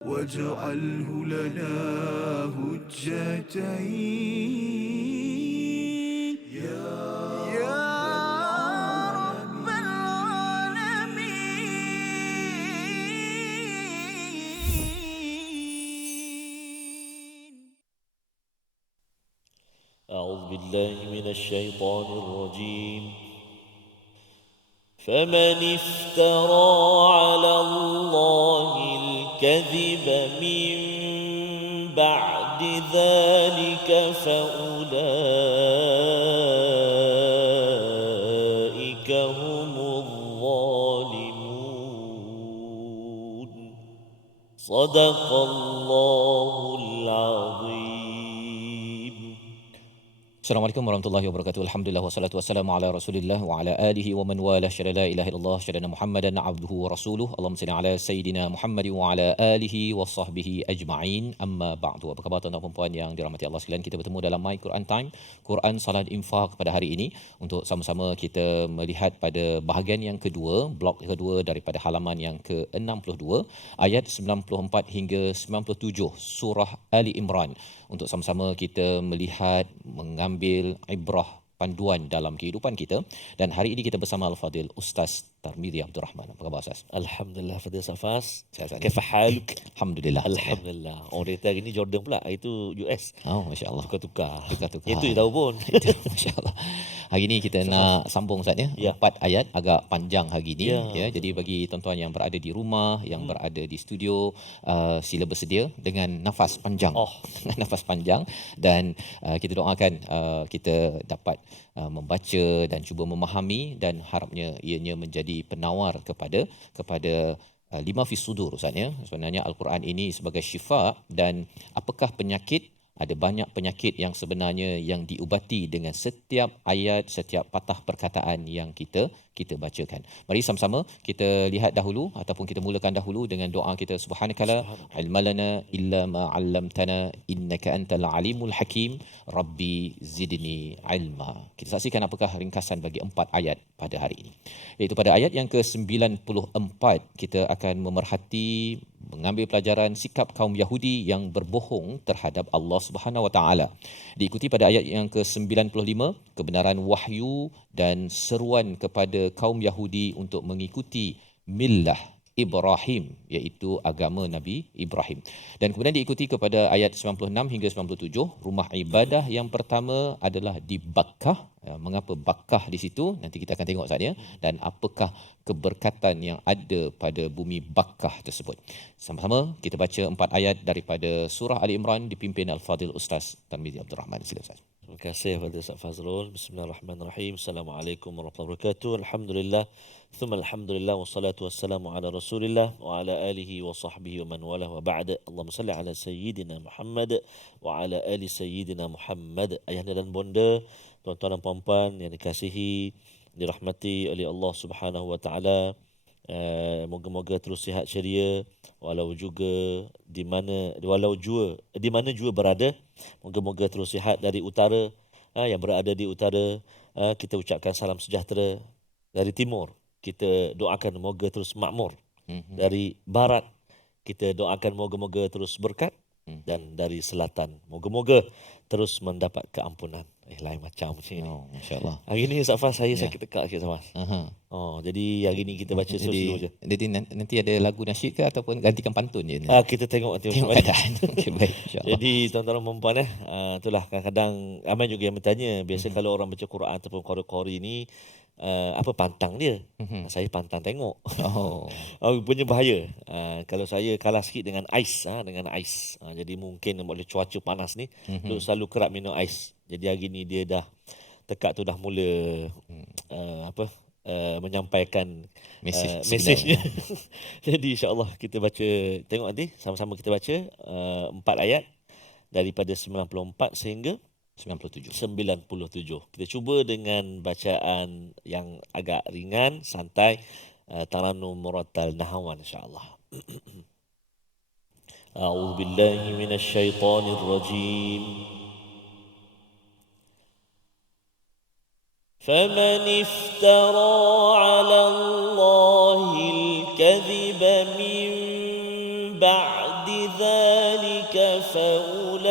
واجعله لنا هجتين يا رب العالمين. أعوذ بالله من الشيطان الرجيم. فمن افترى على الله الكذب من بعد ذلك فأولئك هم الظالمون. صدق الله العظيم. Assalamualaikum warahmatullahi wabarakatuh. Alhamdulillah wassalatu wassalamu ala Rasulillah wa ala alihi wa man wala syada la ilaha illallah syada Muhammadan abduhu wa rasuluh. Allahumma salli ala sayidina Muhammad wa ala alihi wa sahbihi ajma'in. Amma ba'du. Apa khabar tuan-tuan dan puan yang dirahmati Allah sekalian? Kita bertemu dalam My Quran Time, Quran Salat Infak pada hari ini untuk sama-sama kita melihat pada bahagian yang kedua, blok kedua daripada halaman yang ke-62 ayat 94 hingga 97 surah Ali Imran, untuk sama-sama kita melihat, mengambil ibrah, panduan dalam kehidupan kita. Dan hari ini kita bersama Al-Fadil Ustaz Tarmizi Abdul Rahman. Apa khabar Ustaz? Alhamdulillah Fadil Safas. Sihat. Kaifa haluk? Alhamdulillah. Alhamdulillah. Oh, dia hari ni Jordan pula. Itu US. Oh, masya-Allah. Tukar-tukar. Tukar-tukar. Itu dia tahu pun. Itu masya-Allah. Hari ini kita nak sambung Ustaz ya. Ya. 4 ayat agak panjang hari ini Ya. ya. Jadi bagi tuan-tuan yang berada di rumah, yang berada di studio, sila bersedia dengan nafas panjang. Oh. Dengan nafas panjang, dan kita doakan kita dapat membaca dan cuba memahami, dan harapnya ianya menjadi penawar kepada lima fi sudur Ustaz ya. Sebenarnya Al-Quran ini sebagai syifa, dan apakah penyakit? Ada banyak penyakit yang sebenarnya yang diubati dengan setiap ayat, setiap patah perkataan yang kita bacakan. Mari sama-sama kita lihat dahulu ataupun kita mulakan dahulu dengan doa kita. Subhanakala ilmalana illa ma 'allamtana innaka antal alimul hakim rabbi zidni ilma. Kita saksikan apakah ringkasan bagi 4 ayat pada hari ini. Iaitu pada ayat yang ke-94 kita akan memerhati, mengambil pelajaran sikap kaum Yahudi yang berbohong terhadap Allah Subhanahu Wa Taala. Diikuti pada ayat yang ke-95 kebenaran wahyu dan seruan kepada kaum Yahudi untuk mengikuti millah Ibrahim, iaitu agama Nabi Ibrahim. Dan kemudian diikuti kepada ayat 96 hingga 97, rumah ibadah yang pertama adalah di Bakkah. Mengapa Bakkah di situ? Nanti kita akan tengok saja. Dan apakah keberkatan yang ada pada bumi Bakkah tersebut. Sama-sama kita baca 4 ayat daripada surah Ali Imran dipimpin Al-Fadil Ustaz Tarmizi Abdul Rahman. Sila Ustaz. Terima kasih Fadil Ustaz Fazrul. Bismillahirrahmanirrahim. Assalamualaikum warahmatullahi wabarakatuh. Alhamdulillah. Thumma alhamdulillah wassalatu wassalamu ala Rasulillah wa ala alihi wa sahbihi wa man wala wa ba'da. Allahumma salli ala sayyidina Muhammad wa ala ali sayyidina Muhammad. Ayahanda dan bonda, tuan-tuan dan puan-puan yang dikasihi, dirahmati oleh Allah Subhanahu wa taala. Moga-moga terus sihat ceria walau mana jua berada. Moga-moga terus sihat dari utara, yang berada di utara, kita ucapkan salam sejahtera. Dari timur kita doakan moga terus makmur. Dari barat kita doakan moga-moga terus berkat. Dan dari selatan moga-moga terus mendapat keampunan. Lain macam macam ni. Oh, masya-Allah. Hari ni Ustaz Fas saya sakit tekak sikit Ustaz Fas. Oh, jadi hari ni kita baca slow je. Jadi nanti ada lagu nasyid ke ataupun gantikan pantun je? Kita tengok nanti. Tengok keadaan. Okey, baik, insya-Allah. Jadi tuan-tuan dan puan-puan, itulah kadang-kadang ramai juga yang bertanya, biasa kalau orang baca Quran ataupun qori-qori ni, apa pantang dia? Saya pantang tengok. Punya bahaya. Kalau saya kalah sikit dengan ais, jadi mungkin oleh cuaca panas ni, selalu kerap minum ais. Jadi hari ni dia dah tekak tu dah mula menyampaikan mesejnya. Jadi insya-Allah kita baca, tengok nanti sama-sama kita baca 4 ayat daripada 94 sehingga 97. Kita cuba dengan bacaan yang agak ringan, santai, taranum murattal nahwan insya-Allah. A'udzu billahi minasyaitonir rajim. فمن افترى على الله الكذب من بعد ذلك فأولئك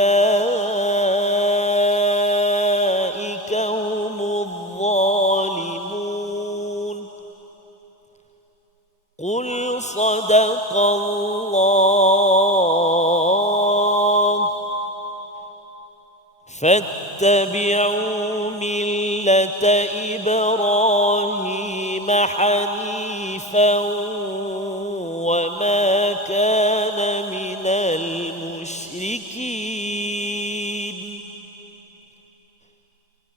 هم الظالمون قل صدق الله فاتبعوا ملة إبراهيم حنيفا وما كان من المشركين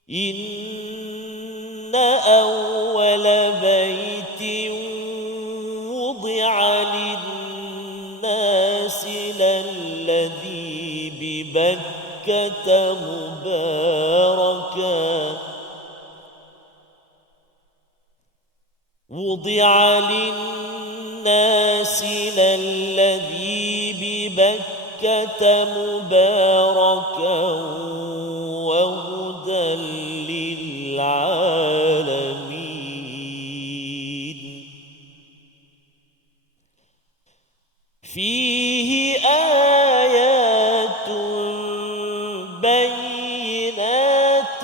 إن أول بيت وضع للناس للذي ببكة مباركا ببكة مباركا وهدى للعالمين فيه آيات بينات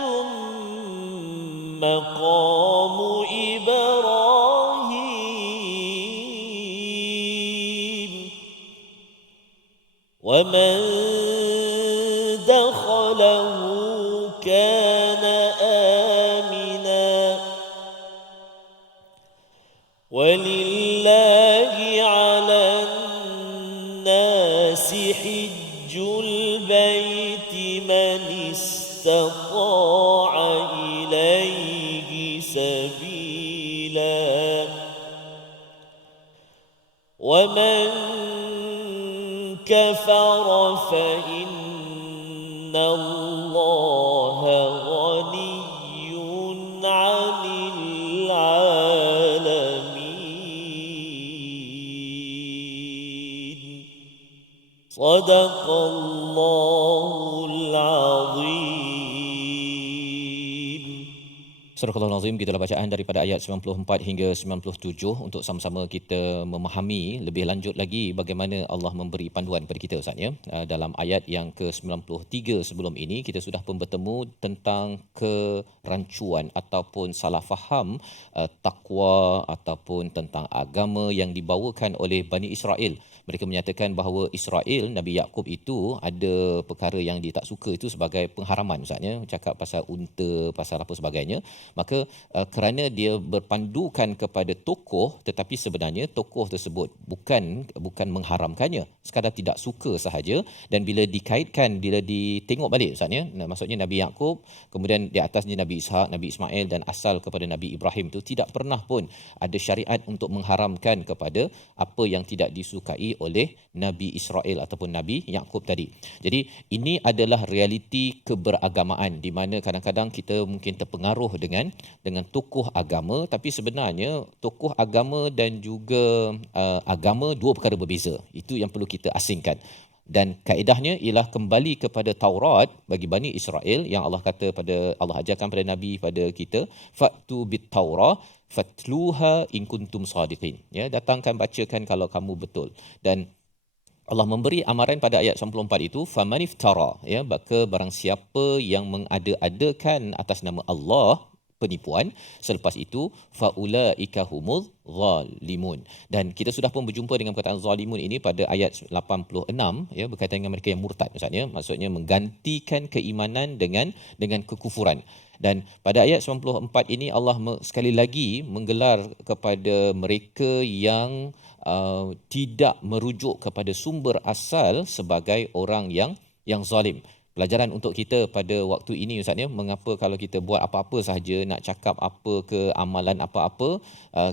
مقام إبراهيم ومن دخله كان آمنا ولله على الناس حج البيت من استطاع إليه سبيلا ومن كفر فإن الله غني عن العالمين صدق الله العظيم. Surah Al-Azim, gitulah bacaan daripada ayat 94 hingga 97 untuk sama-sama kita memahami lebih lanjut lagi bagaimana Allah memberi panduan kepada kita Ustaz ya. Dalam ayat yang ke-93 sebelum ini kita sudah pun bertemu tentang kerancuan ataupun salah faham takwa ataupun tentang agama yang dibawakan oleh Bani Israel. Mereka menyatakan bahawa Israel, Nabi Yaqub itu ada perkara yang dia tak suka itu sebagai pengharaman Ustaz ya. Cakap pasal unta, pasal apa sebagainya. Maka kerana dia berpandukan kepada tokoh, tetapi sebenarnya tokoh tersebut bukan mengharamkannya, sekadar tidak suka sahaja. Dan bila dikaitkan, bila ditengok balik Ustaz ya, maksudnya Nabi Yaqub, kemudian di atasnya Nabi Ishak, Nabi Ismail dan asal kepada Nabi Ibrahim itu tidak pernah pun ada syariat untuk mengharamkan kepada apa yang tidak disukai oleh Nabi Israel ataupun Nabi Yaqub tadi. Jadi ini adalah realiti keberagamaan di mana kadang-kadang kita mungkin terpengaruh dengan tokoh agama, tapi sebenarnya tokoh agama dan juga agama dua perkara berbeza. Itu yang perlu kita asingkan. Dan kaedahnya ialah kembali kepada Taurat bagi Bani Israel yang Allah kata Allah ajarkan pada Nabi, pada kita, fa'tu bit Taurah fatluha in kuntum sadiqin. Ya, datangkan, bacakan kalau kamu betul. Dan Allah memberi amaran pada ayat 94 itu, famaniftara, ya, maka barang siapa yang mengada-adakan atas nama Allah penipuan, selepas itu faulaika humuz zalimun. Dan kita sudah pun berjumpa dengan perkataan zalimun ini pada ayat 86 ya, berkaitan dengan mereka yang murtad maksudnya menggantikan keimanan dengan kekufuran. Dan pada ayat 94 ini Allah sekali lagi menggelar kepada mereka yang tidak merujuk kepada sumber asal sebagai orang yang zalim. Pelajaran untuk kita pada waktu ini Ustaz ya, mengapa kalau kita buat apa-apa sahaja, nak cakap apa ke, amalan apa-apa,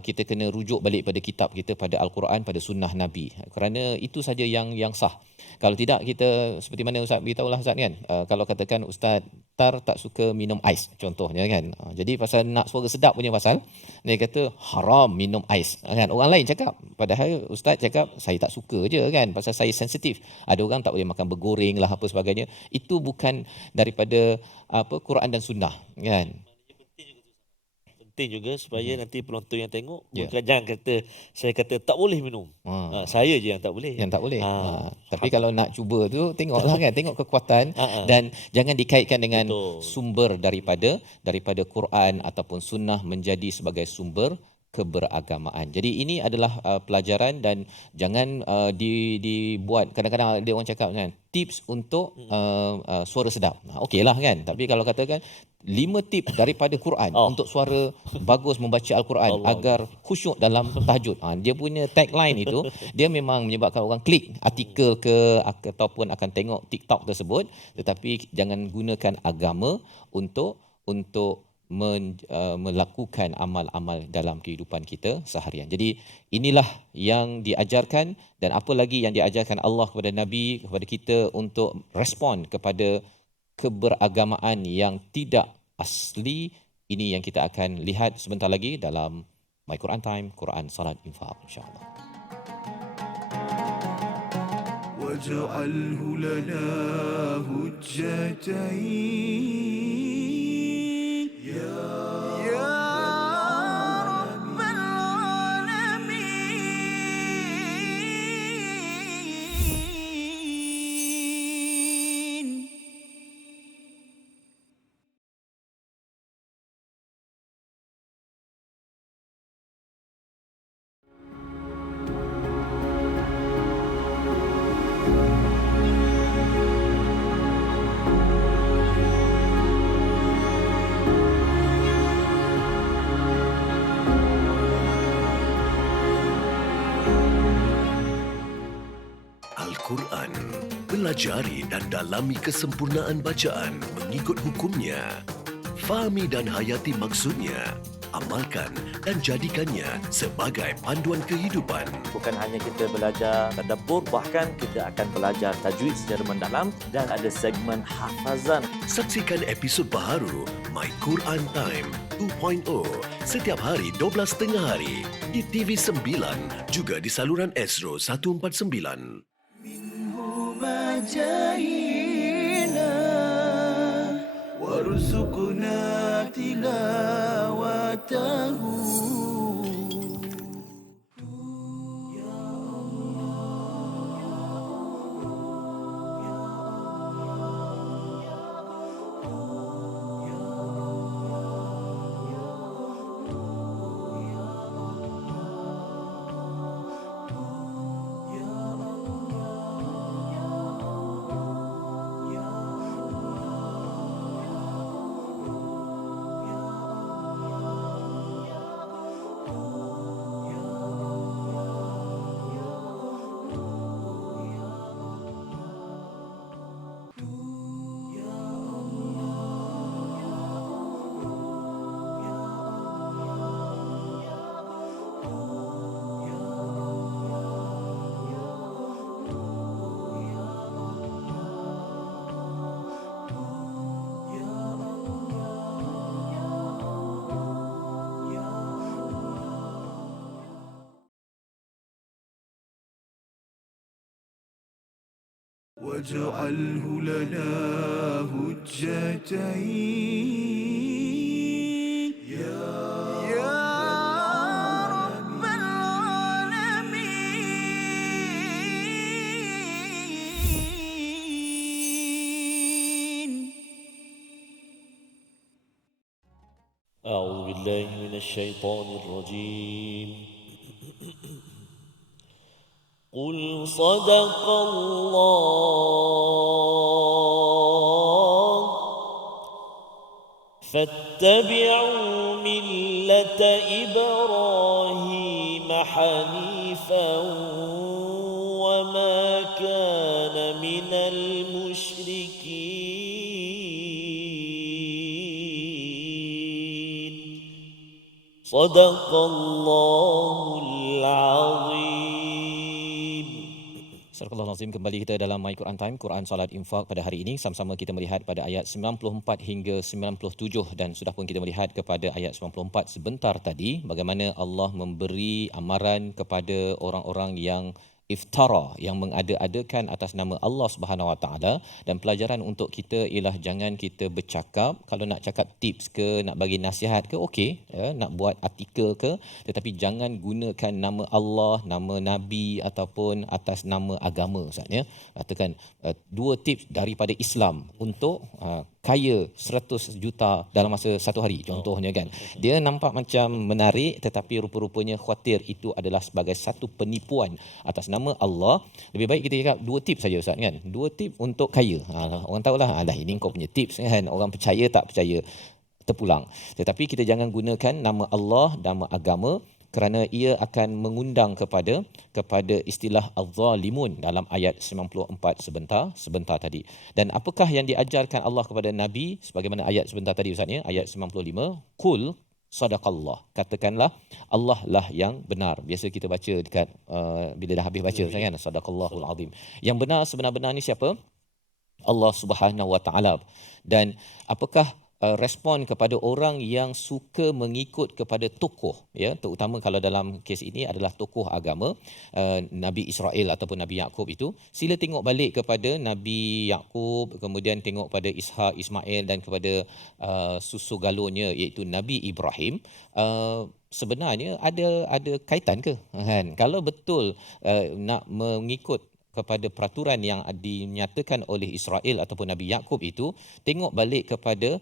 kita kena rujuk balik pada kitab kita, pada Al-Quran, pada sunnah Nabi. Kerana itu saja yang sah. Kalau tidak, kita seperti mana Ustaz beritahulah Ustaz kan, kalau katakan Ustaz Tar tak suka minum ais contohnya kan, jadi pasal nak suara sedap punya pasal, dia kata haram minum ais kan. Orang lain cakap, padahal Ustaz cakap saya tak suka je kan, pasal saya sensitif. Ada orang tak boleh makan bergoreng lah apa sebagainya. Itu bukan daripada Quran dan sunnah kan. penting juga supaya nanti penonton yang tengok Ya. bukan jangan kata saya kata tak boleh minum. Saya je yang tak boleh. Yang tak boleh. Tapi Hak- kalau nak cuba tu tengoklah kan, tengok kekuatan Ha, ha. dan jangan dikaitkan dengan Betul. sumber daripada Quran ataupun sunnah menjadi sebagai sumber keberagamaan. Jadi ini adalah pelajaran dan jangan dibuat kadang-kadang dia orang cakap kan tips untuk suara sedap. Okeylah kan. Tapi kalau katakan 5 tips daripada Quran untuk suara bagus membaca Al-Quran Allah. agar khusyuk dalam tahajud. Dia punya tagline itu dia memang menyebabkan orang klik artikel ataupun akan tengok TikTok tersebut, tetapi jangan gunakan agama untuk melakukan amal-amal dalam kehidupan kita seharian. Jadi inilah yang diajarkan dan apa lagi yang diajarkan Allah kepada Nabi, kepada kita untuk respon kepada keberagamaan yang tidak asli. Ini yang kita akan lihat sebentar lagi dalam My Quran Time, Quran Salat Infaq, insya-Allah. واجعله لنا هجتين يا رب العالمين. Al-Quran. Pelajari dan dalami kesempurnaan bacaan mengikut hukumnya. Fahami dan hayati maksudnya. Amalkan dan jadikannya sebagai panduan kehidupan. Bukan hanya kita belajar tadabbur, bahkan kita akan belajar tajwid secara mendalam dan ada segmen hafazan. Saksikan episod baharu My Quran Time 2.0 setiap hari 12.30 hari di TV9 juga di saluran Astro 149. ما جاهينا وارزقنا تلاوته. واجعله لنا هجتين يا رب العالمين. أعوذ بالله من الشيطان الرجيم. قل صدق الله فاتبعوا ملة إبراهيم حنيفا وما كان من المشركين. صدق الله العظيم. Astagfirullahalazim, kembali kita dalam My Quran Time, Quran Salat Infaq pada hari ini. Sama-sama kita melihat pada ayat 94 hingga 97 dan sudah pun kita melihat kepada ayat 94 sebentar tadi bagaimana Allah memberi amaran kepada orang-orang yang iftara, yang mengada-adakan atas nama Allah Subhanahu Wa Taala. Dan pelajaran untuk kita ialah jangan kita bercakap, kalau nak cakap tips ke, nak bagi nasihat ke, okey, nak buat artikel ke, tetapi jangan gunakan nama Allah, nama Nabi ataupun atas nama agama. Maksudnya katakan 2 tips daripada Islam untuk kaya 100 juta dalam masa satu hari contohnya kan. Dia nampak macam menarik, tetapi rupa-rupanya khawatir itu adalah sebagai satu penipuan atas nama Allah. Lebih baik kita cakap 2 tips saja Ustaz kan. 2 tips untuk kaya. Orang tahulah, alah ini kau punya tips kan. Orang percaya tak percaya terpulang. Tetapi kita jangan gunakan nama Allah, nama agama, kerana ia akan mengundang kepada istilah az-zalimun dalam ayat 94 sebentar tadi. Dan apakah yang diajarkan Allah kepada Nabi sebagaimana ayat sebentar tadi Ustaz ya, ayat 95, qul sadaqallah, katakanlah Allah lah yang benar. Biasa kita baca dekat bila dah habis baca Ustaz kan, sadaqallahul azim. Yang benar sebenar-benar ni siapa? Allah Subhanahu Wa Taala. Dan apakah respon kepada orang yang suka mengikut kepada tokoh, ya, terutama kalau dalam kes ini adalah tokoh agama, Nabi Israel ataupun Nabi Yakub itu. Sila tengok balik kepada Nabi Yakub, kemudian tengok pada Ishak, Ismail dan kepada susu galonnya iaitu Nabi Ibrahim. Sebenarnya ada kaitan ke kan? Kalau betul nak mengikut kepada peraturan yang dinyatakan oleh Israel ataupun Nabi Yakub itu, tengok balik kepada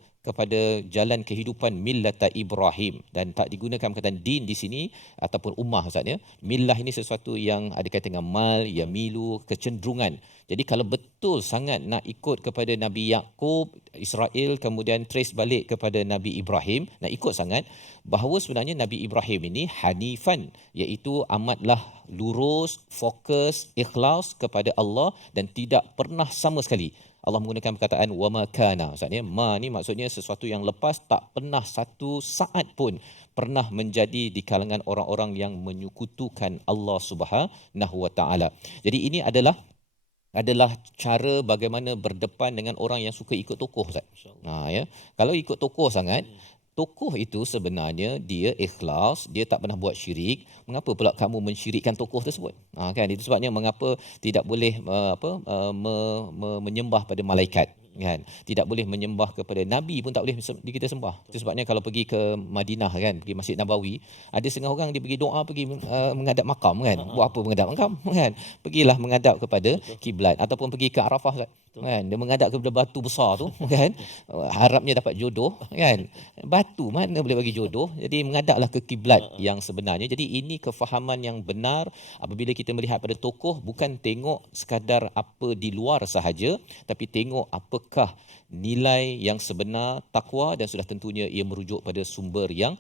jalan kehidupan millata Ibrahim, dan tak digunakan perkataan din di sini ataupun ummah Ustaz ya. Millah ini sesuatu yang ada kaitan dengan mal, yamilu, kecenderungan. Jadi kalau betul sangat nak ikut kepada Nabi Yakub, Israel, kemudian trace balik kepada Nabi Ibrahim, nak ikut sangat, bahawa sebenarnya Nabi Ibrahim ini hanifan, iaitu amatlah lurus, fokus, ikhlas kepada Allah dan tidak pernah sama sekali. Allah menggunakan perkataan wama kana. Maksudnya ma ni maksudnya sesuatu yang lepas, tak pernah satu saat pun pernah menjadi di kalangan orang-orang yang menyekutukan Allah Subhanahu Wa Taala. Jadi ini adalah cara bagaimana berdepan dengan orang yang suka ikut tokoh Ustaz. Ya. Kalau ikut tokoh sangat, tokoh itu sebenarnya dia ikhlas, dia tak pernah buat syirik. Mengapa pula kamu mensyirikkan tokoh tersebut? Kan itu sebabnya mengapa tidak boleh menyembah pada malaikat. Kan, tidak boleh menyembah kepada nabi pun tak boleh kita sembah. Itu sebabnya kalau pergi ke Madinah kan, pergi Masjid Nabawi, ada setengah orang dia pergi doa, pergi menghadap makam kan. Buat apa menghadap makam kan? Pergilah menghadap kepada kiblat, ataupun pergi ke Arafah kan, dia menghadap kepada batu besar tu kan, harapnya dapat jodoh kan. Batu mana boleh bagi jodoh? Jadi menghadaplah ke kiblat yang sebenarnya. Jadi ini kefahaman yang benar apabila kita melihat pada tokoh, bukan tengok sekadar apa di luar sahaja, tapi tengok apakah nilai yang sebenar takwa, dan sudah tentunya ia merujuk pada sumber yang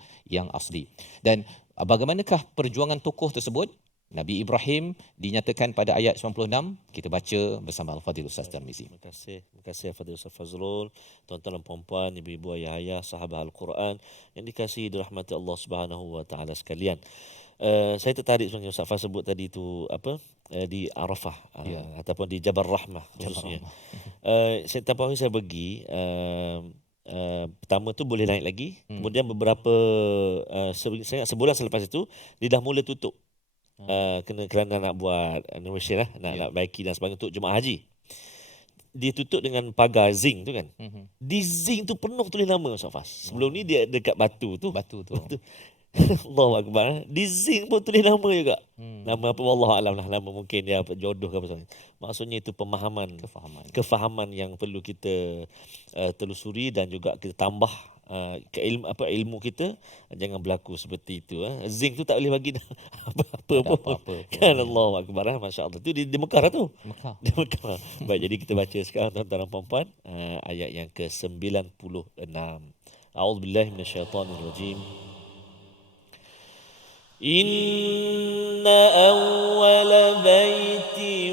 asli. Dan bagaimanakah perjuangan tokoh tersebut? Nabi Ibrahim dinyatakan pada ayat 96, kita baca bersama Al-Fadhil Ustaz Tarmizi. Terima kasih Al-Fadhil Ustaz Fazrul, tuan-tuan dan puan-puan, ibu-ibu, ayah-ayah, sahabat Al-Quran yang dikasihi dirahmati Allah Subhanahu Wa Taala sekalian. Saya tertarik sebenarnya Ustaz Faz sebut tadi tu di Arafah, ataupun di Jabal Rahmah khususnya. Saya tahu saya pergi pertama tu boleh naik lagi, kemudian beberapa sebulan selepas itu dia dah mula tutup. Kerana nak buat anniversary lah, nak baiki dan sebagainya untuk jemaah haji. Dia tutup dengan pagar zinc tu kan. Di zinc tu penuh tulis nama Ustaz Faz. Sebelum ni dia dekat batu tu. Allahu Akbar. Di zinc pun tulis nama juga. Nama apa wallahualam lah, nama mungkin dia jodoh ke apa sebagainya. Maksudnya itu kefahaman yang perlu kita telusuri dan juga kita tambah ilmu kita. Jangan berlaku seperti itu. Zinc tu tak boleh bagi apa-apa. Kan Allahu Akbar. Masya-Allah. Tu di Mekah tu. Di Mekah. Baik, jadi kita baca sekarang tuan-tuan dan puan-puan ayat yang ke-96. A'udzubillahi minasyaitonirrajim. Inna awwala baitin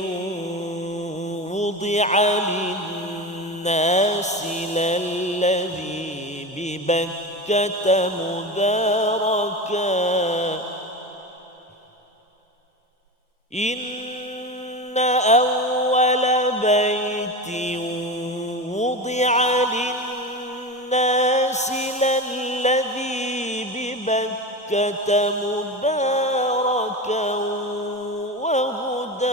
wudi'a lin-nasi lalladhi bi Bakkata mubarakan. Inna awwala baitin wudi'a lin-nasi lalladhi bi Bakkata mubarakan wa hudan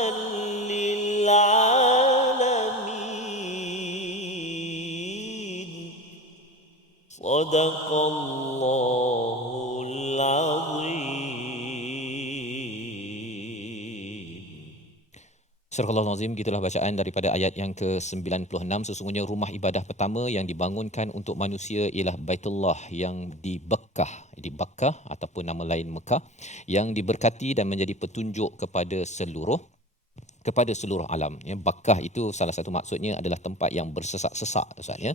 Sadaqallahul Azim. Surah Al-Azim, gitulah bacaan daripada ayat yang ke-96. Sesungguhnya rumah ibadah pertama yang dibangunkan untuk manusia ialah Baitullah yang di Bakkah ataupun nama lain Mekah, yang diberkati dan menjadi petunjuk kepada seluruh alam. Ya, Bakkah itu salah satu maksudnya adalah tempat yang bersesak-sesak, maksudnya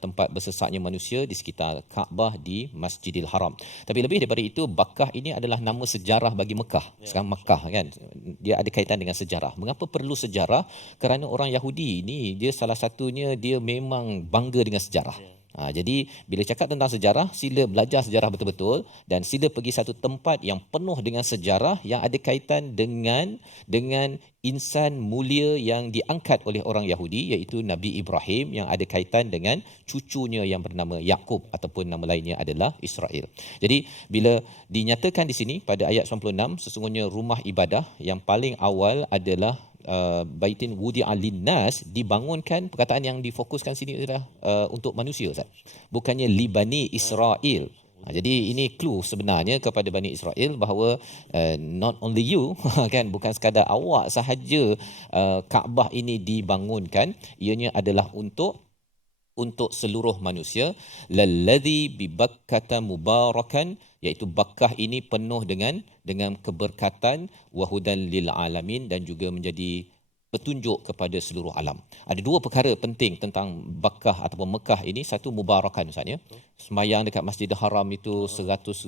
tempat bersesaknya manusia di sekitar Kaabah di Masjidil Haram. Tapi lebih daripada itu, Bakkah ini adalah nama sejarah bagi Mekah. Sekarang Mekah kan, dia ada kaitan dengan sejarah. Mengapa perlu sejarah? Kerana orang Yahudi ini dia salah satunya dia memang bangga dengan sejarah. Jadi bila cakap tentang sejarah, sila belajar sejarah betul-betul dan sila pergi satu tempat yang penuh dengan sejarah yang ada kaitan dengan insan mulia yang diangkat oleh orang Yahudi, iaitu Nabi Ibrahim, yang ada kaitan dengan cucunya yang bernama Yaqub ataupun nama lainnya adalah Israel. Jadi bila dinyatakan di sini pada ayat 96, sesungguhnya rumah ibadah yang paling awal adalah baitin wudi'a linnas, dibangunkan. Perkataan yang difokuskan sini adalah untuk manusia, Ustaz, bukannya li Bani Israel. Jadi ini clue sebenarnya kepada Bani Israel bahawa not only you kan, bukan sekadar awak sahaja Kaabah ini dibangunkan, ianya adalah untuk seluruh manusia. Lalladzi bi Bakkata mubarakan, iaitu Bakkah ini penuh dengan keberkatan, wahudan lil alamin, dan juga menjadi petunjuk kepada seluruh alam. Ada dua perkara penting tentang Bakkah ataupun Mekah ini. Satu, mubarakan, maksudnya sembahyang dekat Masjidil Haram itu 100,000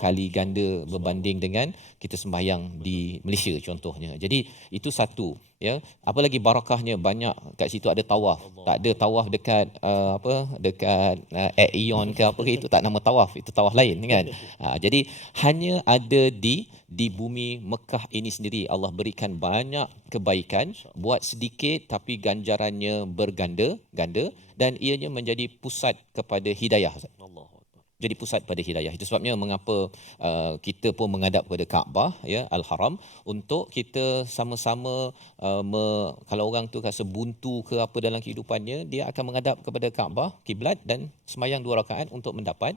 kali ganda berbanding dengan kita sembahyang di Malaysia contohnya. Jadi itu satu, ya. Apa lagi barakahnya, banyak kat situ ada tawaf. Tak ada tawaf dekat dekat Aeon ke apa ke, itu tak nama tawaf, itu tawaf lain kan. Jadi hanya ada di bumi Mekah ini sendiri Allah berikan banyak kebaikan, buat sedikit tapi ganjarannya berganda-ganda, dan ianya menjadi pusat kepada hidayah. Jadi pusat pada hidayah. Itu sebabnya mengapa kita pun menghadap kepada Kaabah, ya, Al-Haram, untuk kita sama-sama kalau orang tu rasa buntu ke apa dalam kehidupannya, dia akan menghadap kepada Kaabah, kiblat, dan sembahyang 2 rakaat untuk mendapat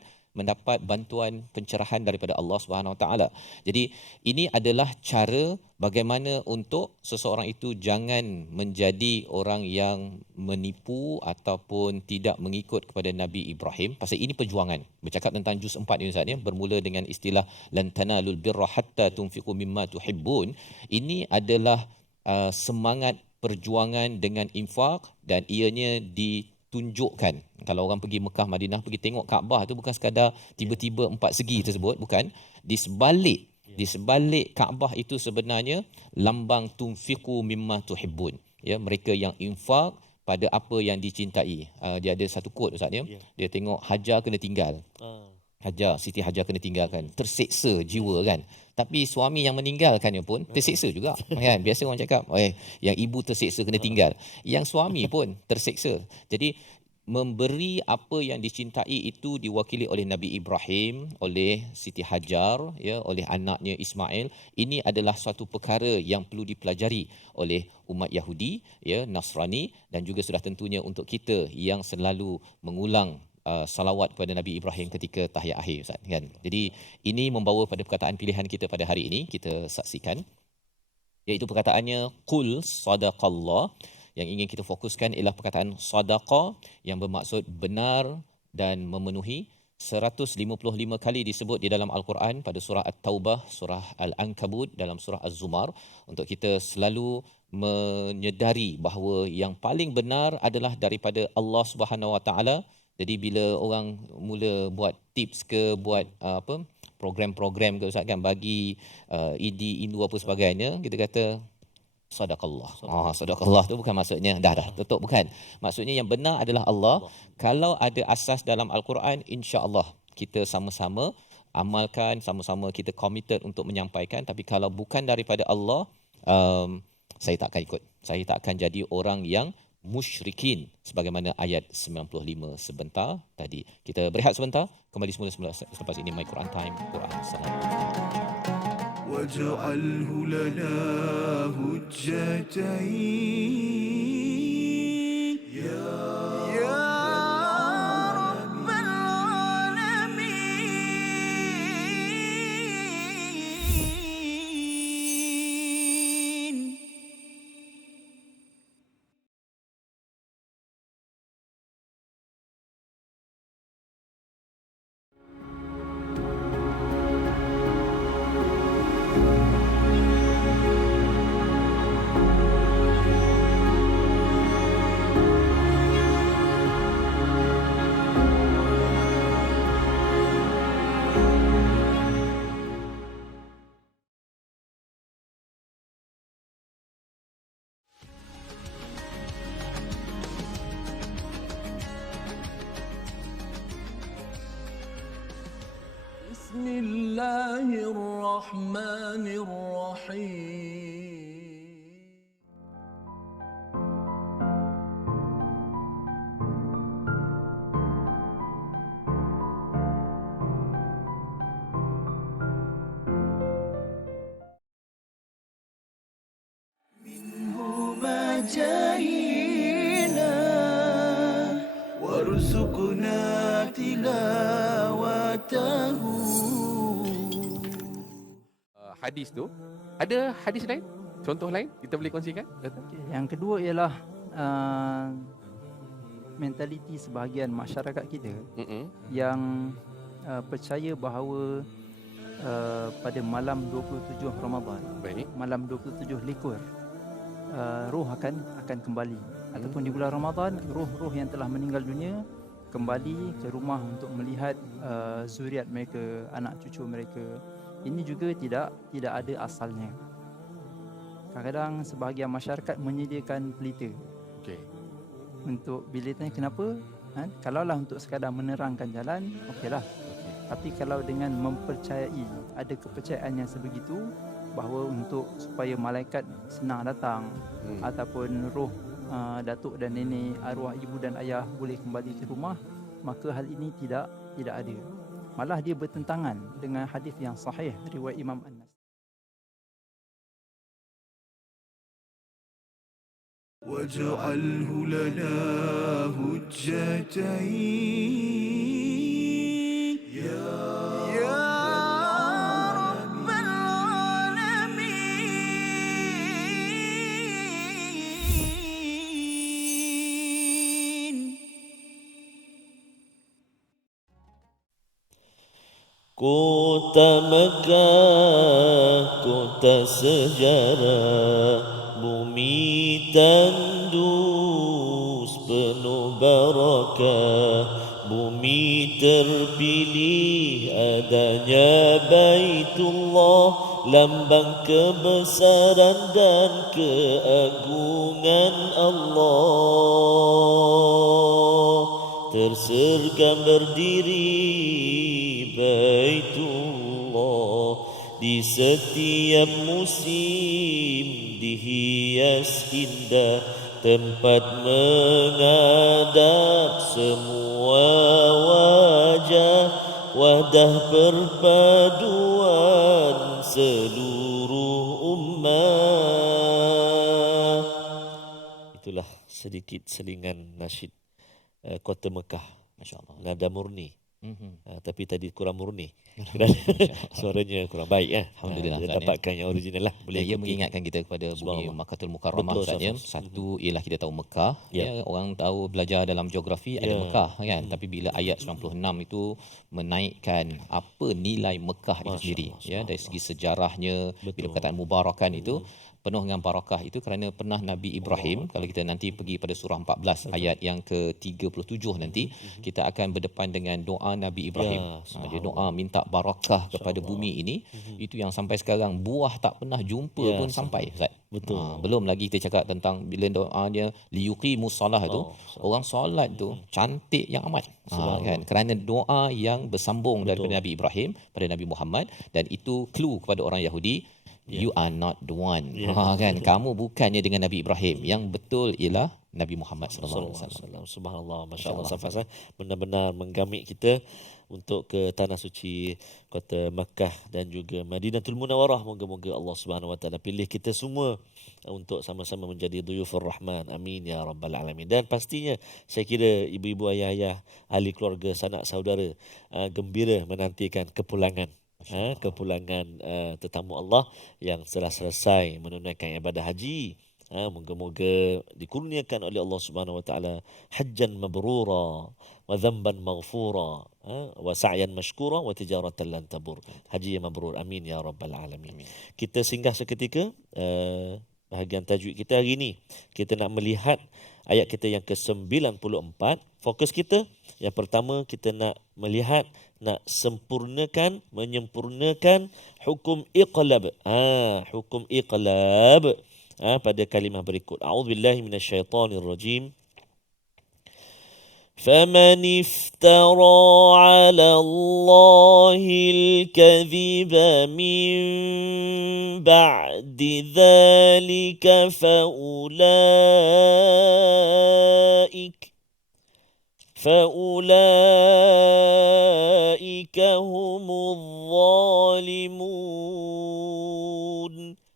bantuan pencerahan daripada Allah Subhanahu Wa Taala. Jadi ini adalah cara bagaimana untuk seseorang itu jangan menjadi orang yang menipu ataupun tidak mengikut kepada Nabi Ibrahim. Pasal ini perjuangan. Bercakap tentang juz 4 ini, Ustaz, ya, bermula dengan istilah lan tanalul birra hatta tunfiqu mimma tuhibbun. Ini adalah semangat perjuangan dengan infak, dan ianya tunjukkan. Kalau orang pergi Mekah, Madinah, pergi tengok Kaabah tu bukan sekadar tiba-tiba 4 segi tersebut, bukan. Di sebalik Kaabah itu sebenarnya lambang tunfiqu mimma tuhibbun, ya, mereka yang infak pada apa yang dicintai. Dia ada satu quote, Ustaz, ya. Dia tengok Hajar kena tinggal. Siti Hajar kena tinggalkan, terseksa jiwa kan. Tapi suami yang meninggalkannya pun terseksa juga kan. Biasa orang cakap, yang ibu terseksa kena tinggal, yang suami pun terseksa. Jadi memberi apa yang dicintai itu diwakili oleh Nabi Ibrahim, oleh Siti Hajar, ya, oleh anaknya Ismail. Ini adalah suatu perkara yang perlu dipelajari oleh umat Yahudi, ya, Nasrani, dan juga sudah tentunya untuk kita yang selalu mengulang salawat kepada Nabi Ibrahim ketika tahiyat akhir, Ustaz, kan. Jadi ini membawa pada perkataan pilihan kita pada hari ini, kita saksikan, iaitu perkataannya qul sadaqallah. Yang ingin kita fokuskan ialah perkataan sadaqah yang bermaksud benar dan memenuhi. 155 kali disebut di dalam Al-Quran, pada surah At-Taubah, surah Al-Ankabut, dalam surah Az-Zumar, untuk kita selalu menyedari bahawa yang paling benar adalah daripada Allah Subhanahu Wa Taala. Jadi bila orang mula buat tips ke, buat program-program ke, Ustaz, kan, bagi Indu apa sebagainya, kita kata sadaqallah. Sadaqallah tu bukan maksudnya dah tutup, bukan. Maksudnya yang benar adalah Allah. Kalau ada asas dalam Al-Quran, insya-Allah kita sama-sama amalkan, sama-sama kita committed untuk menyampaikan. Tapi kalau bukan daripada Allah, saya tak akan ikut. Saya tak akan jadi orang yang musyrikin, sebagaimana ayat 95 sebentar tadi. Kita berehat sebentar, kembali semula selepas ini. My Quran Time, Quran Salam. واجعله لنا هجتين يا رب العالمين. الله الرحمن الرحيم. هما جاهينا وارزقنا تلاوته. Hadis tu, ada hadis lain? Contoh lain kita boleh kongsikan? Yang kedua ialah mentaliti sebahagian masyarakat kita yang percaya bahawa pada malam 27 Ramadan, Baik. malam 27 likur, roh akan kembali. Ataupun di bulan Ramadan, roh-roh yang telah meninggal dunia kembali ke rumah untuk melihat zuriat mereka, anak cucu mereka. Ini juga tidak ada asalnya. Kadang-kadang sebahagian masyarakat menyediakan pelita. Okey. Untuk bila tanya kenapa, kalaulah untuk sekadar menerangkan jalan, okeylah. Tapi kalau dengan mempercayai, ada kepercayaan yang sebegitu bahawa untuk supaya malaikat senang datang ataupun roh datuk dan nenek, arwah ibu dan ayah boleh kembali ke rumah, maka hal ini tidak ada. Malah dia bertentangan dengan hadis yang sahih riwayat Imam An-Nasai. واجعله لنا هجتين يا رب العالمين. Kota Mekah, kota sejarah, bumi tandus penuh barakah, bumi terpilih adanya Baitullah, lambang kebesaran dan keagungan Allah. Tersergam berdiri Baitullah, di setiap musim dihias indah, tempat menghadap semua wajah, wadah perpaduan seluruh ummah. Itulah sedikit selingan nasyid Kota Mekah. Masya-Allah. Nada murni. Tapi tadi kurang murni. Suaranya kurang baik ya. Alhamdulillah. Dia dapatkan yang original lah. Boleh ia mengingatkan kita kepada bumi Makkatul Mukarramah saatnya. Satu ialah kita tahu Mekah, ya, orang tahu belajar dalam geografi ada Mekah kan, tapi bila ayat 96 itu menaikkan apa nilai Mekah itu sendiri, ya, dari segi sejarahnya. Bila perkataan mubarakan itu penuh dengan barakah itu kerana pernah Nabi Ibrahim, kalau kita nanti pergi pada surah 14 ayat yang ke-37 nanti kita akan berdepan dengan doa Nabi Ibrahim. Dia doa minta barakah kepada bumi ini. Itu yang sampai sekarang buah tak pernah jumpa pun sampai, Ustaz. Betul. Belum lagi kita cakap tentang bila doanya liyuqimus solah tu, orang solat tu cantik yang amat. Kan, kerana doa yang bersambung daripada Nabi Ibrahim pada Nabi Muhammad, dan itu clue kepada orang Yahudi. You are not the one. Kan, kamu bukannya dengan Nabi Ibrahim. Yang betul ialah Nabi Muhammad sallallahu alaihi wasallam. Subhanallah, masya-Allah, Safas, benar-benar menggamit kita untuk ke tanah suci kota Makkah dan juga Madinatul Munawwarah. Moga-moga Allah Subhanahu wa taala pilih kita semua untuk sama-sama menjadi duyufur rahman. Amin ya rabbal alamin. Dan pastinya saya kira ibu-ibu, ayah-ayah, ahli keluarga, sanak saudara gembira menantikan kepulangan tetamu Allah yang telah selesai menunaikan ibadah haji. Moga-moga dikurniakan oleh Allah Subhanahu wa taala hajjan mabrura wa dhanban maghfura wa sa'yan mashkura wa tijaratan lan tabur. Haji yang mabrur. Amin ya rabbal alamin. Kita singgah seketika bahagian tajwid kita hari ini. Kita nak melihat ayat kita yang ke-94. Fokus kita yang pertama, kita nak melihat, nak menyempurnakan hukum iqlab. Hukum iqlab pada kalimah berikut. A'udzubillahi minasyaitonirrajim. فمن افترى على الله الكذب من بعد ذلك فأولئك هم الظالمون.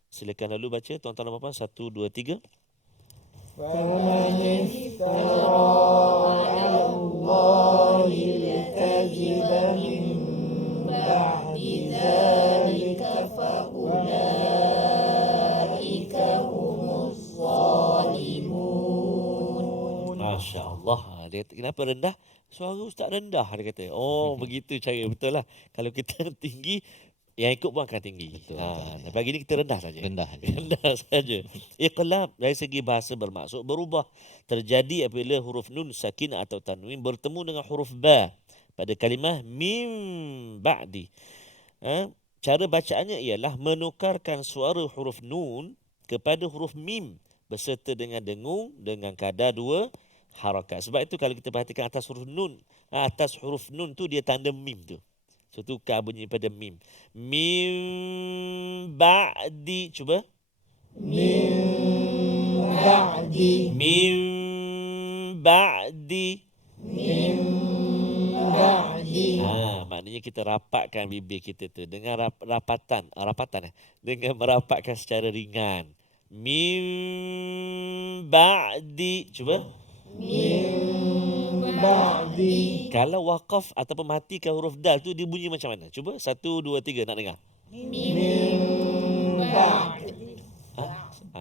Silakan lalu baca tuan-tuan dan puan-puan. 1, 2, 3. Masya Allah. Dia kata, kenapa rendah? Suara ustaz rendah, dia kata. Oh, begitu cara. Betul lah. Kalau kita tinggi, yang ikut pun akan tinggi. Betul. Pagi ni kita rendah saja. Rendah. Rendah saja. Iqlab dari segi bahasa bermaksud berubah. Terjadi apabila huruf nun sakin atau tanwin bertemu dengan huruf ba pada kalimah mim ba'di. Cara bacaannya ialah menukarkan suara huruf nun kepada huruf mim beserta dengan dengung dengan kadar 2 harakat. Sebab itu kalau kita perhatikan atas huruf nun tu dia tanda mim tu. So tukar bunyi pada mim. Mim ba'di. Cuba. Mim ba'di. Maknanya kita rapatkan bibir kita tu dengan rapatan. Dengan merapatkan secara ringan. Mim ba'di. Cuba. Kalau waqaf ataupun matikan huruf dal tu dia bunyi macam mana? Cuba 1, 2, 3 nak dengar.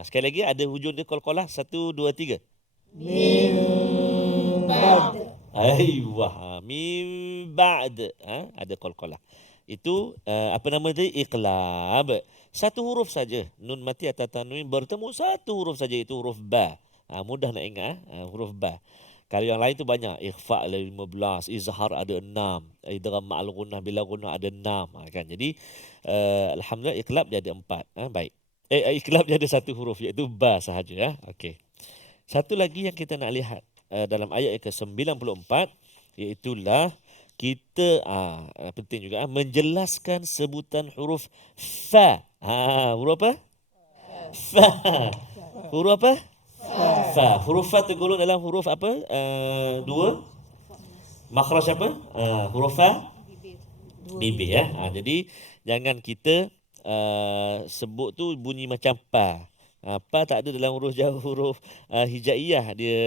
Sekali lagi ada hujung dia qalqalah. 1, 2, 3. Aywa. Mim ba'd. Ada qalqalah. Itu apa nama dia? Iqlab. Satu huruf saja. Nun mati atau tanwin bertemu satu huruf saja, itu huruf ba. Mudah nak ingat huruf ba. Kalau yang lain tu banyak. Ikhfa' ada 15, izhar ada 6, idgham ma'al gunnah bila gunnah ada 6 kan. Jadi alhamdulillah iqlab dia ada 4. Baik. Iqlab dia ada satu huruf iaitu ba sahaja. Okey. Satu lagi yang kita nak lihat dalam ayat yang ke-94 iaitulah kita penting juga menjelaskan sebutan huruf fa. Huruf apa? Fa. Huruf apa? Fa. Huruf fa tergolong dalam huruf apa? 2 makhraj apa? Huruf fa bibir ya. Jadi jangan kita sebut tu bunyi macam pa. Pa tak ada dalam huruf hijaiyah. Dia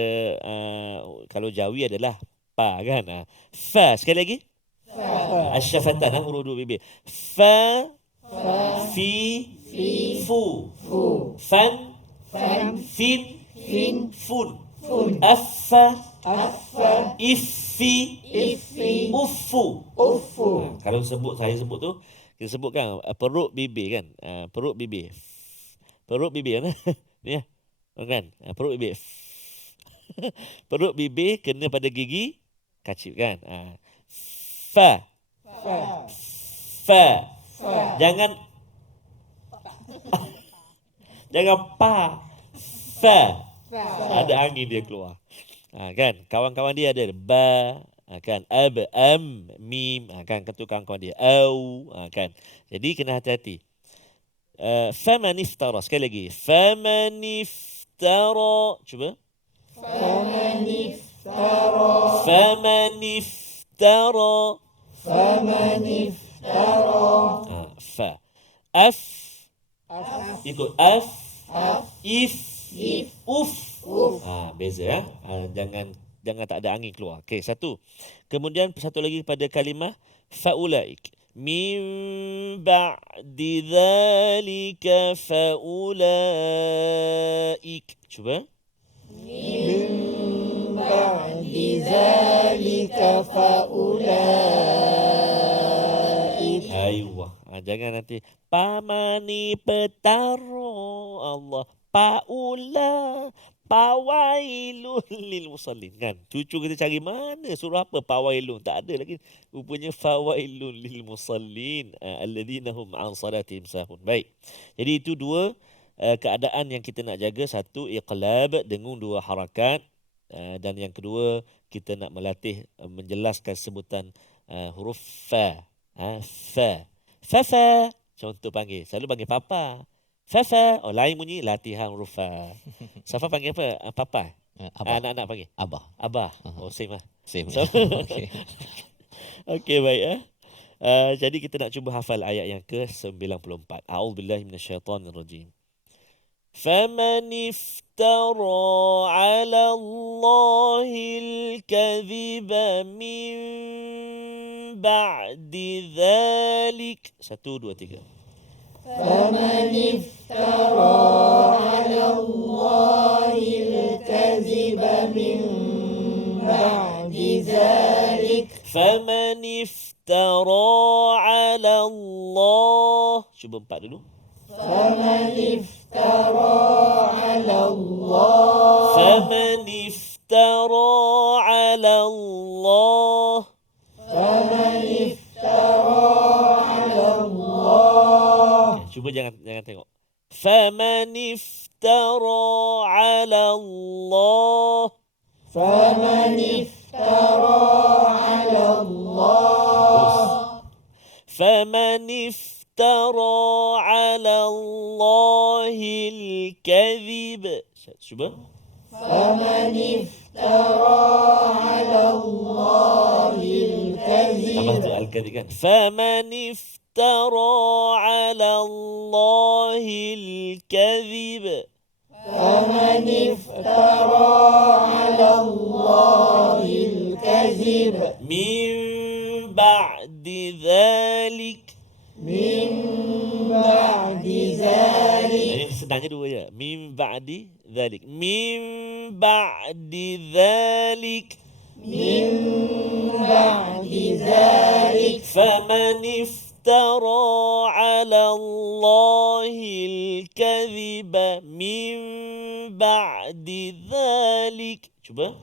kalau jawi adalah pa kan. Fa sekali lagi. Fa. Asyafatan huruf 2 bibir. Fa, fi, fu, fan, fin, fun, affa, iffi, uffu. Kalau saya sebut tu, kita sebutkan perut bibir kan. Perut bibir kan. Ni kan. Perut bibir. Perut bibir kena pada gigi kacip kan. Fa. Jangan pa. Fa. Ada angin dia keluar. Kan? Kawan-kawan dia ada ba, kan, ab, am, mim, kan, ketu kawan-kawan dia au, kan. Jadi kena hati-hati. Faman iftara, sekali lagi. Faman iftara. Cuba. Faman iftara. Fa. Af. Ikut af. If. Uf. Beza ya. Jangan tak ada angin keluar. Okey, satu. Kemudian satu lagi pada kalimah faulaik. Min ba'di dzalika faulaik. Cuba. Min ba'di dzalika faulaik. Aywa. Jangan nanti pamani petaro Allah paula pawailun lil musallin kan. Cucu kita cari mana surah apa pawailun, tak ada lagi. Rupanya fawailun lil musallin alladzina hum an salatihim sahun. Baik. Jadi itu dua keadaan yang kita nak jaga. Satu iqlab, dengung 2 harakat. Dan yang kedua, kita nak melatih menjelaskan sebutan huruf fa. Fa. Fa. Contoh panggil. Selalu panggil papa. Fa. Oh, lain bunyi latihan huruf fa. Safa panggil apa? Papa. Abah. Anak-anak panggil. Abah. Abah. Oh, same lah. Same. So, Okey. Okey, baik. Jadi kita nak cuba hafal ayat yang ke-94. A'udzubillahi minasyaitonirrajim. فمن افترى على الله الكذب من بعد ذلك 1, 2, 3 فمن افترى على الله الكذب من بعد ذلك فمن افترى على الله cuba 4 dulu فمن افترى على الله فمن افترى على الله فمن افترى على الله cuba jangan tengok فمن افترى على الله فمن افترى على الله فمن افترى على الله الكذب cuba فمن افترى على الله الكذب tambah tu al-kadhib kan فمن افترى على الله الكذب فمن افترى على الله الكذب من بعد ذلك من بعد ذلك ini senangnya dua je min ba'di dhalik min ba'di dhalik من بعد ذلك فمن افترى على الله الكذب من بعد ذلك cuba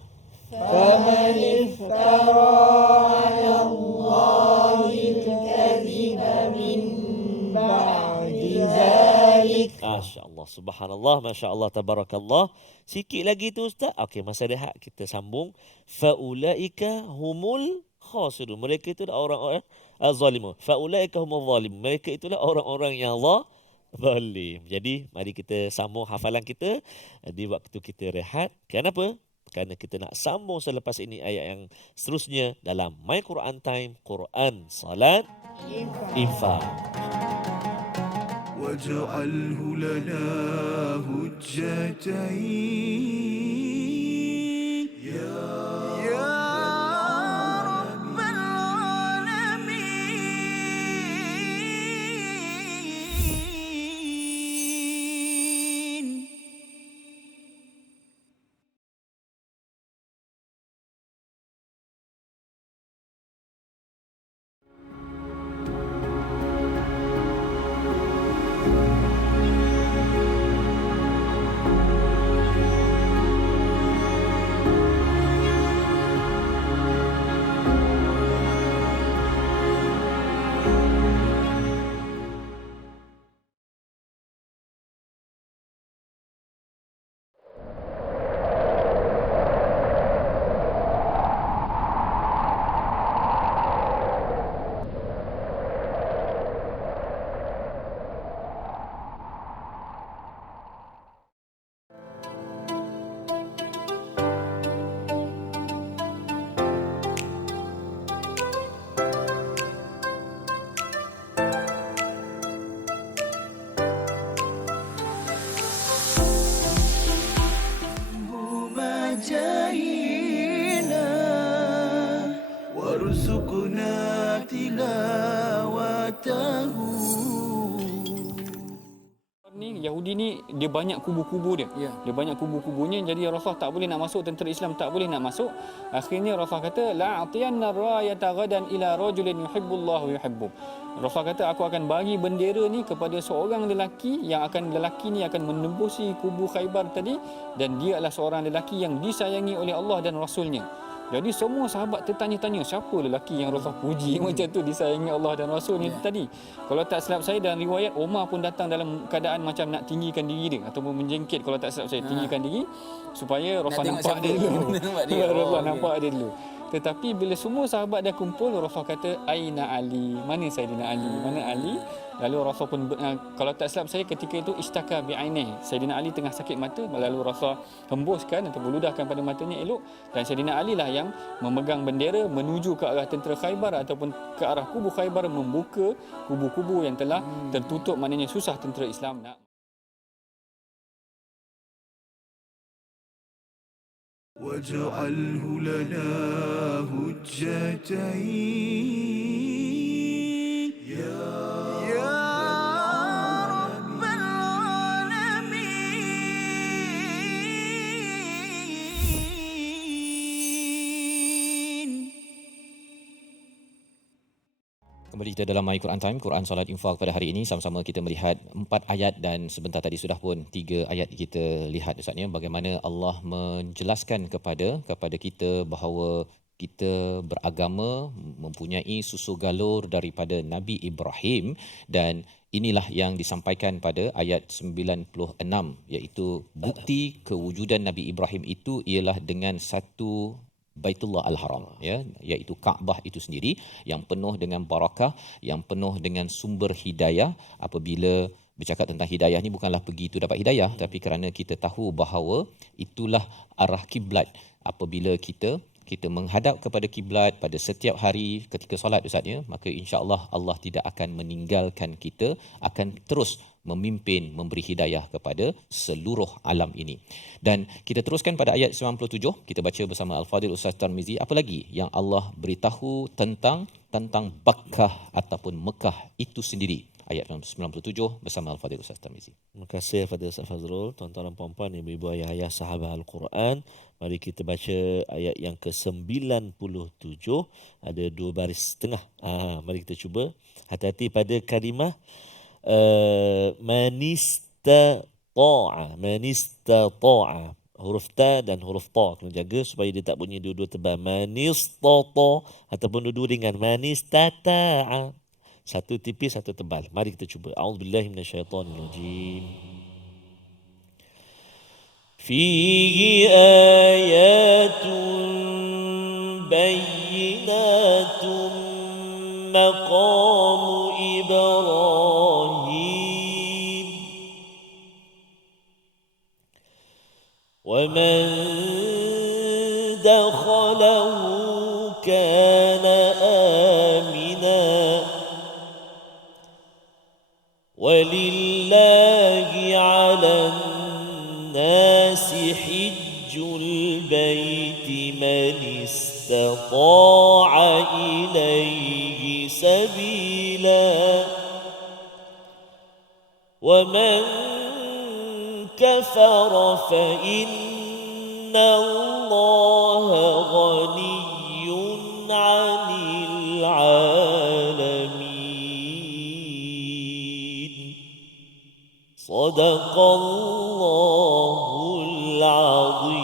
فمن افترى على الله الكذب من بعد ذلك Masya Allah, subhanallah, Masya Allah, tabarakallah. Sikit lagi tu Ustaz. Okey, masa rehat kita sambung. Faulaika humul khasirun. Mereka itulah orang-orang zalimun. Faulaika humul zalimun. Mereka itulah orang-orang yang Allah zalim. Jadi, mari kita sambung hafalan kita di waktu kita rehat. Kenapa? Kerana kita nak sambung selepas ini ayat yang seterusnya dalam My Quran Time, Quran, Salat, Infak. واجعله لنا هجتين يا رب العالمين مجاهينا وارزقنا تلاوته Ni Yahudi ni dia banyak kubu-kubu dia. Dia banyak kubu-kubunya, jadi Rasulullah tak boleh nak masuk, tentera Islam tak boleh nak masuk. Akhirnya Rasulullah kata la atiyanna rayata ghadan ila rajulin yuhibbullahu yuhibbu. Rasulullah kata aku akan bagi bendera ni kepada seorang lelaki yang lelaki ni akan menembusi kubu Khaybar tadi, dan dia adalah seorang lelaki yang disayangi oleh Allah dan Rasulnya. Jadi semua sahabat tertanya-tanya siapa lelaki yang Rasulullah puji macam tu, disayangi Allah dan Rasulnya tu tadi. Kalau tak silap saya dalam riwayat Umar pun datang dalam keadaan macam nak tinggikan diri dia ataupun menjengkit, kalau tak silap saya tinggikan diri supaya Rasulullah tengok nampak siapa dia dulu. dulu. Nampak dia. Rasulullah Oh, nampak dia dulu. Tetapi bila semua sahabat dah kumpul, Rasulullah kata Aina Ali, mana Saidina Ali, mana Ali. Lalu Rasul pun kalau tak silap saya ketika itu istaka bi'aini, Saidina Ali tengah sakit mata, lalu Rasul hembuskan atau ludahkan pada matanya elok, dan Saidina Ali lah yang memegang bendera menuju ke arah tentera Khaybar ataupun ke arah kubu Khaybar, membuka kubu-kubu yang telah tertutup, maknanya susah tentera Islam nak. واجعله لنا هجتين يا رب العالمين. Kembali kita dalam My Quran Time, Quran Salat Infak pada hari ini. Sama-sama kita melihat 4 ayat dan sebentar tadi sudah pun 3 ayat kita lihat Ustaznya, bagaimana Allah menjelaskan kepada kita bahawa kita beragama mempunyai susu galur daripada Nabi Ibrahim, dan inilah yang disampaikan pada ayat 96, iaitu bukti kewujudan Nabi Ibrahim itu ialah dengan satu Baitullah Al-Haram, ya, iaitu Kaabah itu sendiri yang penuh dengan barakah, yang penuh dengan sumber hidayah. Apabila bercakap tentang hidayah ni bukanlah pergi itu dapat hidayah, tapi kerana kita tahu bahawa itulah arah kiblat. Apabila kita menghadap kepada kiblat pada setiap hari ketika solat Ustaz, ya, maka insya-Allah Allah tidak akan meninggalkan kita, akan terus memimpin, memberi hidayah kepada seluruh alam ini. Dan kita teruskan pada ayat 97, kita baca bersama Al-Fadhil Ustaz Tarmizi, apa lagi yang Allah beritahu tentang Bakkah ataupun Mekah itu sendiri. Ayat 97 bersama Al-Fadhil Ustaz Tarmizi. Terima kasih kepada Ustaz Fazrul. Tuan-tuan dan puan-puan, ibu-ibu, ayah-ayah sahabat Al-Quran, mari kita baca ayat yang ke-97. Ada 2 baris setengah. Mari kita cuba. Hati-hati pada kalimah manistata'a. Huruf ta dan huruf ta kena jaga supaya dia tak bunyi dua-dua tebal. Manistata ataupun dua-dua ringan. Manistata'a. Satu tipis, satu tebal. Mari kita cuba. A'udzubillahi minasyaitonirrajim. Fihi ayatun bayyinatun maqamu Ibrahim. Wa man dakhalahu kana amina. وَلِلَّهِ عَلَى النَّاسِ حِجُّ الْبَيْتِ مَنِ اسْتَطَاعَ إِلَيْهِ سَبِيلًا وَمَنْ كَفَرَ فَإِنَّ اللَّهَ غَنِيٌّ عَنِ الْعَالَمِينَ. Sadaqallahul Azim.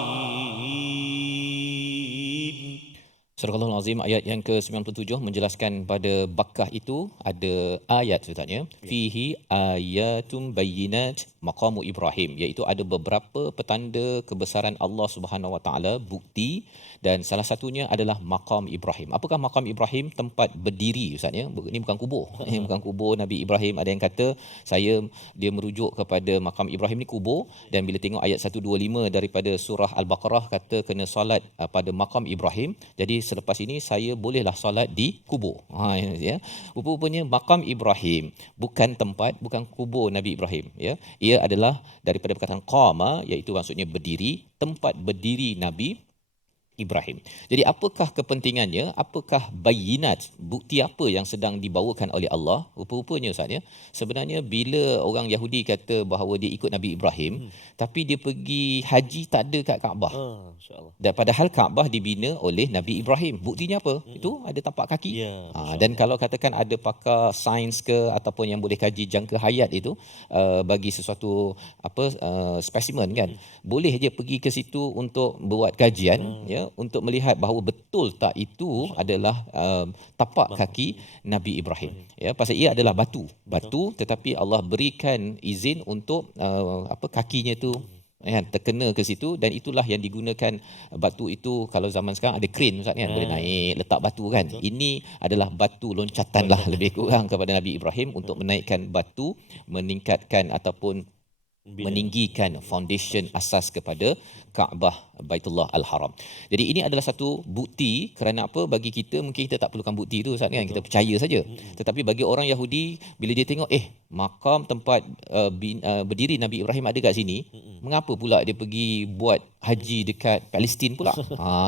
Surah Azim ayat yang ke-97 menjelaskan pada Bakkah itu ada ayat Ustaznya, fihi ayatum bayyinat maqamu Ibrahim, iaitu ada beberapa petanda kebesaran Allah Subhanahu Wa Taala, bukti, dan salah satunya adalah maqam Ibrahim. Apakah maqam Ibrahim? Tempat berdiri Ustaz, ya. Ini bukan kubur. Ini bukan kubur Nabi Ibrahim. Ada yang kata dia merujuk kepada maqam Ibrahim ni kubur, dan bila tengok ayat 125 daripada surah Al-Baqarah kata kena solat pada maqam Ibrahim. Jadi selepas ini saya bolehlah solat di kubur. Ya. Rupanya maqam Ibrahim bukan tempat, bukan kubur Nabi Ibrahim, ya. Ia adalah daripada perkataan qama, iaitu maksudnya berdiri, tempat berdiri Nabi Ibrahim. Jadi apakah kepentingannya? Apakah bayinat? Bukti apa yang sedang dibawakan oleh Allah? Rupa-rupanya Ustaz, ya, sebenarnya bila orang Yahudi kata bahawa dia ikut Nabi Ibrahim, tapi dia pergi haji tak ada kat Kaabah. InsyaAllah. Dan padahal Kaabah dibina oleh Nabi Ibrahim. Buktinya apa? Itu ada tapak kaki. Ya, Dan kalau katakan ada pakar sains ke ataupun yang boleh kaji jangka hayat itu, bagi sesuatu spesimen kan, boleh je pergi ke situ untuk buat kajian, ya, sebenarnya untuk melihat bahawa betul tak itu adalah tapak kaki Nabi Ibrahim. Ya, pasal ia adalah batu, tetapi Allah berikan izin untuk kakinya tu terkena ke situ, dan itulah yang digunakan batu itu. Kalau zaman sekarang ada crane Ustaz kan, boleh naik letak batu kan. Ini adalah batu loncatan lah lebih kurang kepada Nabi Ibrahim untuk menaikkan batu, meningkatkan ataupun meninggikan foundation asas kepada Kaabah Baitullah Al-Haram. Jadi ini adalah satu bukti. Kerana apa? Bagi kita mungkin kita tak perlukan bukti itu Ustaz kan, kita percaya saja. Tetapi bagi orang Yahudi, bila dia tengok makam tempat berdiri Nabi Ibrahim ada kat sini, mengapa pula dia pergi buat haji dekat Palestin pula?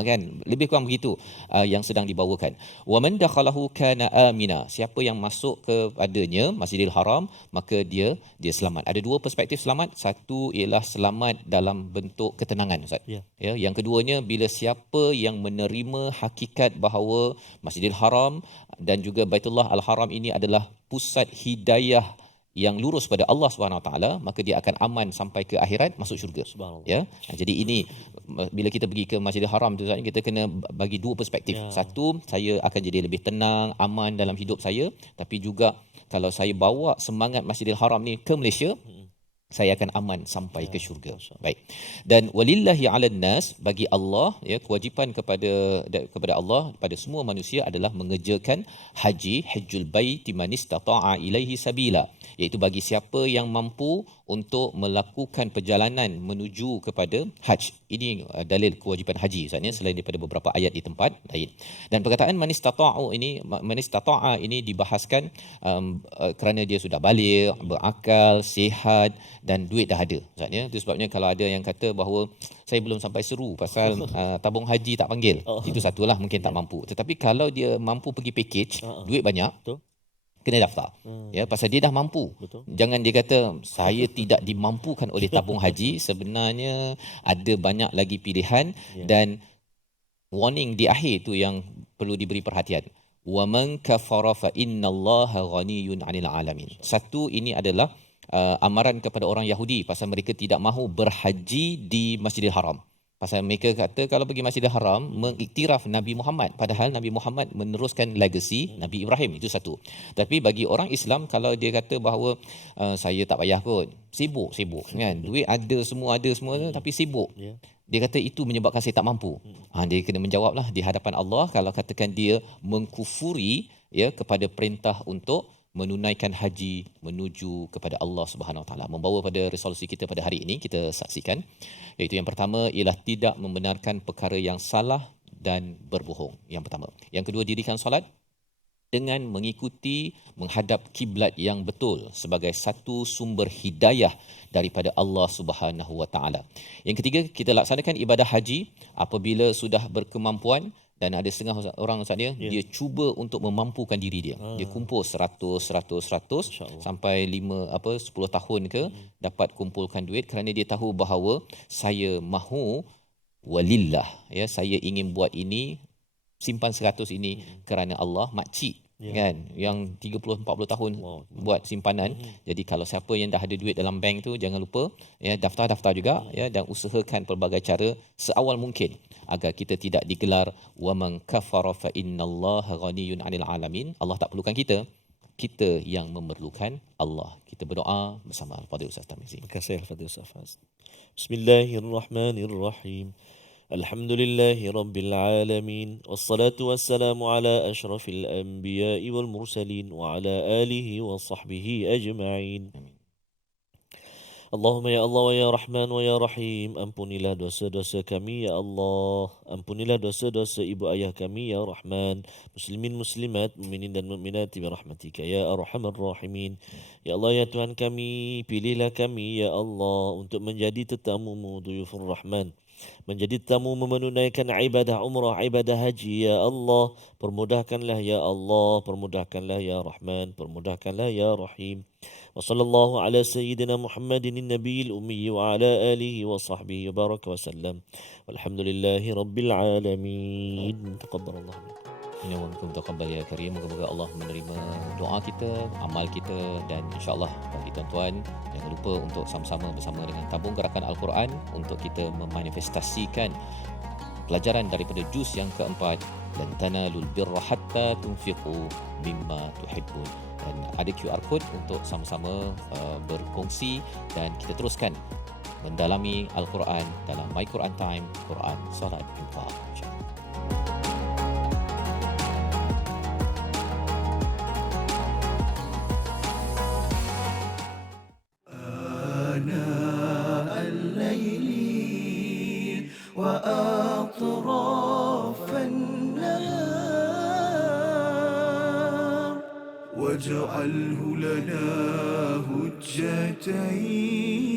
Kan lebih kurang begitu yang sedang dibawakan. Wa man dakhalahu kana amina. Siapa yang masuk kepadanya Masjidil Haram, maka dia selamat. Ada dua perspektif selamat. Satu ialah selamat dalam bentuk ketenangan Ustaz. Ya, yang keduanya, bila siapa yang menerima hakikat bahawa Masjidil Haram dan juga Baitullah Al-Haram ini adalah pusat hidayah yang lurus pada Allah SWT, maka dia akan aman sampai ke akhirat, masuk syurga. Ya. Jadi ini bila kita pergi ke Masjidil Haram tu, kita kena bagi dua perspektif. Satu, saya akan jadi lebih tenang, aman dalam hidup saya, tapi juga kalau saya bawa semangat Masjidil Haram ni ke Malaysia, saya akan aman sampai ke syurga. Baik. Dan walillahi 'alan nas, bagi Allah, ya, kewajipan kepada Allah pada semua manusia adalah mengerjakan haji, hajjul baiti man istata'a ilaihi sabila, iaitu bagi siapa yang mampu untuk melakukan perjalanan menuju kepada haji. Ini dalil kewajipan haji sebenarnya selain daripada beberapa ayat di tempat lain. Dan perkataan man istata'a ini dibahaskan kerana dia sudah baligh, berakal, sihat dan duit dah ada. Maksudnya itu sebabnya kalau ada yang kata bahawa saya belum sampai seru pasal tabung haji tak panggil, itu satulah mungkin tak mampu. Tetapi kalau dia mampu pergi package, duit banyak, kena daftar. Ya, pasal dia dah mampu. Jangan dia kata saya tidak dimampukan oleh tabung haji. Sebenarnya ada banyak lagi pilihan, dan warning di akhir tu yang perlu diberi perhatian. Wa man kafara fa innallaha ghaniyyun 'anil 'alamin. Satu, ini adalah amaran kepada orang Yahudi pasal mereka tidak mahu berhaji di Masjidil Haram. Pasal mereka kata kalau pergi Masjidil Haram mengiktiraf Nabi Muhammad, padahal Nabi Muhammad meneruskan legasi Nabi Ibrahim. Itu satu. Tapi bagi orang Islam, kalau dia kata bahawa saya tak payah kot, sibuk kan, duit ada semua tapi sibuk, dia kata itu menyebabkan saya tak mampu. Dia kena menjawablah di hadapan Allah kalau katakan dia mengkufuri kepada perintah untuk menunaikan haji menuju kepada Allah Subhanahu Wa Taala. Membawa pada resolusi kita pada hari ini, kita saksikan, iaitu yang pertama ialah tidak membenarkan perkara yang salah dan berbohong. Yang pertama. Yang kedua, dirikan solat dengan mengikuti menghadap kiblat yang betul sebagai satu sumber hidayah daripada Allah Subhanahu Wa Taala. Yang ketiga, kita laksanakan ibadah haji apabila sudah berkemampuan. Dan ada setengah orang Ustaz dia cuba untuk memampukan diri dia. Dia kumpul 100 sampai 10 tahun ke dapat kumpulkan duit kerana dia tahu bahawa saya mahu walillah, ya, saya ingin buat ini, simpan 100 ini kerana Allah. Makcik kan yang 30-40 tahun buat simpanan. Jadi kalau siapa yang dah ada duit dalam bank tu, jangan lupa daftar juga, dan usahakan pelbagai cara seawal mungkin agar kita tidak digelar wa man kafara fa innallaha ghaniyyun 'anil 'alamin. Allah tak perlukan kita yang memerlukan Allah. Kita berdoa bersama Al-Fadhil Ustaz Tarmizi. Terima kasih Al-Fadhil Ustaz Faz. Bismillahirrahmanirrahim. Alhamdulillahi Rabbil Alamin. Wassalatu wassalamu ala ashrafil anbiya'i wal mursalin wa ala alihi wa sahbihi ajma'in. Allahumma ya Allah wa ya Rahman wa ya Rahim, ampunilah dosa-dosa kami ya Allah, ampunilah dosa-dosa ibu ayah kami ya Rahman, muslimin muslimat, mukminin dan mukminat bi rahmatika ya arhamar rahimin. Ya Allah ya Tuhan kami, pilihlah kami ya Allah untuk menjadi tetamu-Mu Duyufur Rahman, menjadi tamu menunaikan ibadah umrah, ibadah haji ya Allah. Permudahkanlah ya Allah, permudahkanlah ya Rahman, permudahkanlah ya Rahim. Wa sallallahu ala sayyidina Muhammadin nabiyil ummi wa ala alihi wa sahbihi wa baraka wa sallam. Walhamdulillahi rabbil alamin. Taqabbalallahu minkum. Innakum taqabbal ya karim. Moga-moga Allah menerima doa kita, amal kita, dan insya-Allah bagi tuan-tuan jangan lupa untuk sama-sama bersama dengan tabung gerakan Al-Quran untuk kita memanifestasikan pelajaran daripada juz yang keempat, lan tanalul birra hatta tunfiqu mimma tuhibbun. Dan ada QR code untuk sama-sama berkongsi dan kita teruskan mendalami Al-Quran dalam My Quran Time, Quran, Salat, Infak. InsyaAllah. آناء الليل وأطراف النهار واجعله لنا هجتين